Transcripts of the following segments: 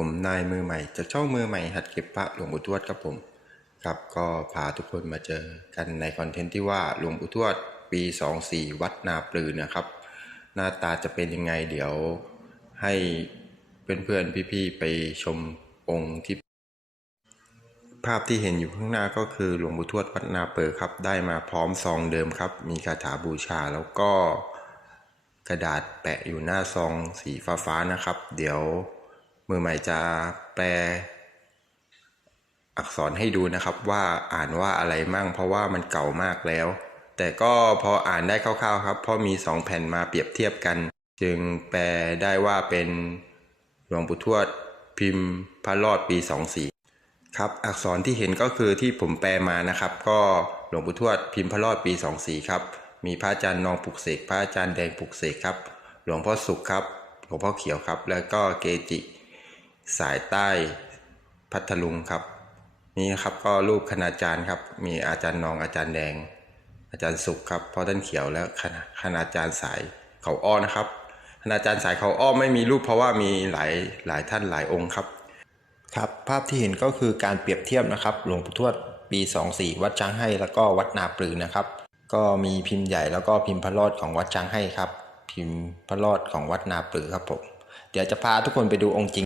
ผมนายมือใหม่จากช่องมือใหม่หัดเก็บพระหลวงปู่ทวดครับผมครับก็พาทุกคนมาเจอกันในคอนเทนต์ที่ว่าหลวงปู่ทวดปี 24 วัดนาปลือนะครับ หน้าตาจะเป็นยังไงเดี๋ยวให้เพื่อนๆพี่ๆไปชมองค์ที่ ภาพที่เห็นอยู่ข้างหน้าก็คือหลวงปู่ทวดวัดนาเปิดครับ ได้มาพร้อมซองเดิมครับ มีคาถาบูชาแล้วก็กระดาษแปะอยู่หน้าซองสีฟ้าๆนะครับ เดี๋ยว มือใหม่จะแปล อักษรให้ดูนะครับว่าอ่านว่าอะไรมั่ง เพราะว่ามันเก่ามากแล้ว แต่ก็พออ่านได้คร่าวๆครับ เพราะมีสองแผ่นมาเปรียบเทียบกัน จึงแปลได้ว่าเป็นหลวงปู่ทวดพิมพ์พระรอดปี24ครับอักษรที่เห็นก็คือที่ผมแปลมานะครับ ก็หลวงปู่ทวดพิมพ์พระรอดปี24ครับมีพระอาจารย์นองปลุกเสกพระอาจารย์แดงปลุกเสกครับ หลวงพ่อสุขครับหลวงพ่อเขียวครับ แล้วก็เกจิ สายใต้พัทลุงครับ นี่ครับก็รูปคณาจารย์ครับ มีอาจารย์นองอาจารย์แดง อาจารย์สุขครับพ่อท่านเขียวแล้วคณะคณาจารย์สายเขาอ้อนะครับคณาจารย์สายเขาอ้อไม่มีรูปเพราะว่ามีหลายหลายท่านหลายองค์ครับ ครับ ภาพที่เห็นก็คือการเปรียบเทียบนะครับ หลวงปู่ทวดปี 24 วัดช้างให้แล้วก็วัดนาปลือนะครับ ก็มีพิมพ์ใหญ่แล้วก็พิมพ์พระรอดของวัดช้างให้ครับ พิมพ์พระรอดของวัดนาปลือครับผมเดี๋ยวจะพาทุกคนไปดูองค์จริง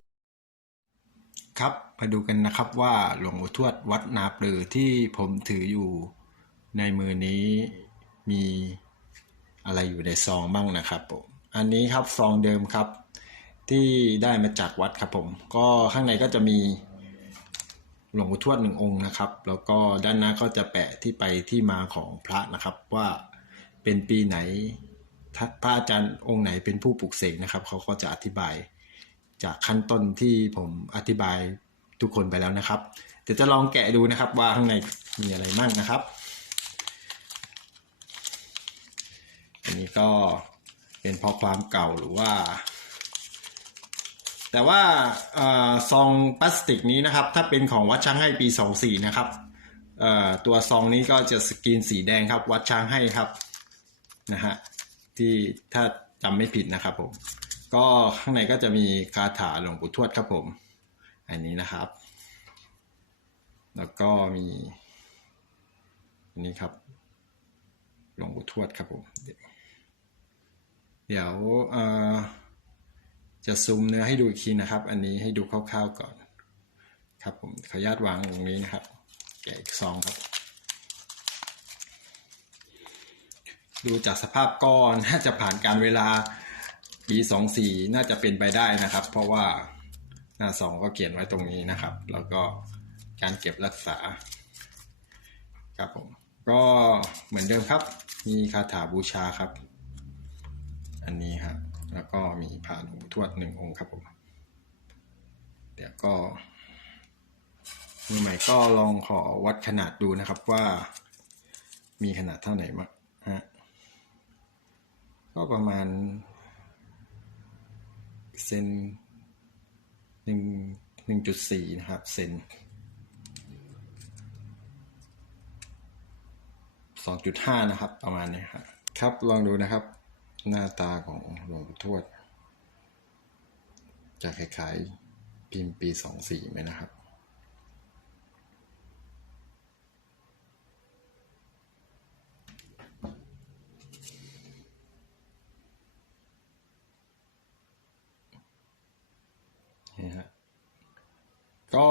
ครับมาดูกันนะครับว่าหลวงปู่ทวดวัดนาปลือที่ผมถืออยู่ในมือนี้มีอะไรอยู่ในซองบ้างนะครับผมอันนี้ครับซองเดิมครับ ที่ได้มาจากวัดครับผม ก็ข้างในก็จะมีหลวงปู่ทวดหนึ่งองค์นะครับ แล้วก็ด้านหน้าก็จะแปะที่ไปที่มาของพระนะครับ ว่าเป็นปีไหนถ้าพระอาจารย์องค์ไหนเป็นผู้ปลุกเสกนะครับเขาก็จะอธิบาย จากขั้นต้นที่ผมอธิบายทุกคนไปแล้วนะครับ เดี๋ยวจะลองแกะดูนะครับว่าข้างในมีอะไรมั่งนะครับ อันนี้ก็เป็นพราะความเก่าหรือว่า แต่ว่าอซองพลาสติกนี้นะครับ ถ้าเป็นของวัดช้างให้ปี 24 นะครับตัวซองนี้ก็จะสกรีนสีแดงครับวัดช้างให้ครับนะฮะที่ถ้าจำไม่ผิดนะครับผม ก็ข้างในก็จะมีคาถาหลวงปู่ทวดครับผม อันนี้นะครับ แล้วก็มีอันนี้ครับหลวงปู่ทวดครับผม เดี๋ยวเอ่อจะซูมเนื้อให้ดูอีกทีนะครับ อันนี้ให้ดูคร่าวๆก่อน ครับผมขออนุญาตวางตรงนี้นะครับแกะอีกซองครับ ดูจากสภาพก้อนน่าจะผ่านการเวลา ปีสองสี่น่าจะเป็นไปได้นะครับ เพราะว่าหน้าสองก็เขียนไว้ตรงนี้นะครับ แล้วก็การเก็บรักษา ครับผม ก็เหมือนเดิมครับ มีคาถาบูชาครับ อันนี้ครับ แล้วก็มีผ่านหูทวดหนึ่งองค์ครับผม เดี๋ยวก็มือใหม่ก็ลองขอวัดขนาดดูนะครับว่ามีขนาดเท่าไหร่มั้งฮะก็ประมาณ เซนหนึ่งหนึ่งจุดสี่นะครับเซนสองจุดห้านะครับ ประมาณนี้ครับครับลองดูนะครับ หน้าตาของหลวงปู่ทวดจะคล้ายๆพิมพ์ปีสองสี่ไหมนะครับ ก็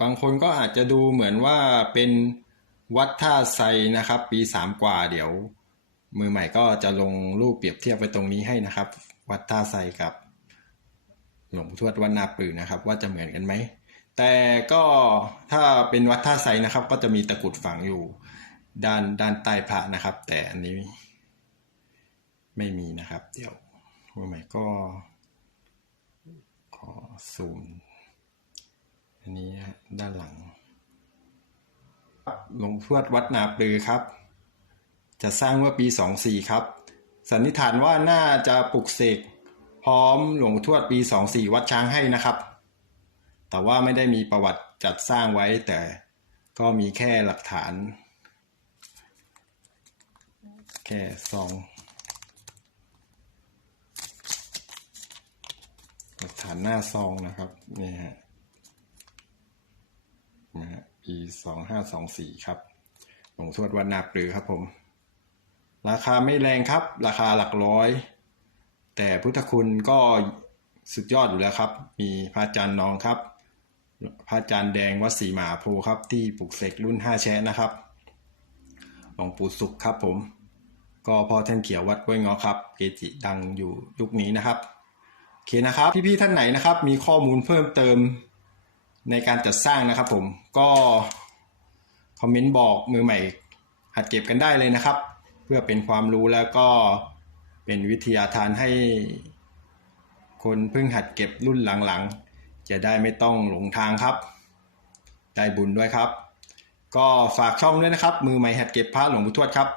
บางคนก็อาจจะดูเหมือนว่าเป็นวัดท่าไซนะครับ ปีสามกว่าเดี๋ยว มือใหม่ก็จะลงรูปเปรียบเทียบไปตรงนี้ให้นะครับ วัดท่าไซกับ หลวงทวดวัดนาปือนะครับ ว่าจะเหมือนกันไหมแต่ก็ถ้าเป็นวัดท่าไซนะครับ ก็จะมีตะกุดฝังอยู่ด้านด้านใต้พระนะครับ แต่อันนี้ไม่มีนะครับ เดี๋ยวมือใหม่ก็ขอซูม อันนี้ด้านหลังหลวงทวดวัดนาปลือครับ จะสร้างเมื่อปี 24 ครับ สันนิษฐานว่าน่าจะปลุกเสกพร้อมหลวงทวดปี 24 วัดช้างให้นะครับ แต่ว่าไม่ได้มีประวัติจัดสร้างไว้แต่ก็มีแค่หลักฐาน แค่ซองหลักฐานหน้าซองนะครับนี่ฮะ นะฮะ e สองห้าสองสี่ครับหลวงทวดวัดนาปลือครับผม ราคาไม่แรงครับ ราคาหลักร้อย แต่พุทธคุณก็สุดยอดอยู่แล้วครับ มีพระอาจารย์น้องครับ พระอาจารย์แดงวัดศรีมหาโพครับ ที่ปลุกเสกรุ่นห้าแชะนะครับหลวงปู่สุขครับผม ก็พ่อท่านเขียววัดกล้วยงอครับ เกจิดังอยู่ยุคนี้นะครับโอเคนะครับ พี่ๆท่านไหนนะครับ มีข้อมูลเพิ่มเติม ในการจัดสร้างนะครับผมก็คอมเมนต์บอกมือใหม่ หัดเก็บกันได้เลยนะครับ เพื่อเป็นความรู้แล้วก็เป็นวิทยาทานให้ คนเพิ่งหัดเก็บรุ่นหลังๆ จะได้ไม่ต้องหลงทางครับ ได้บุญด้วยครับ ก็ฝากช่องด้วยนะครับ มือใหม่หัดเก็บพระหลวงปู่ทวดครับ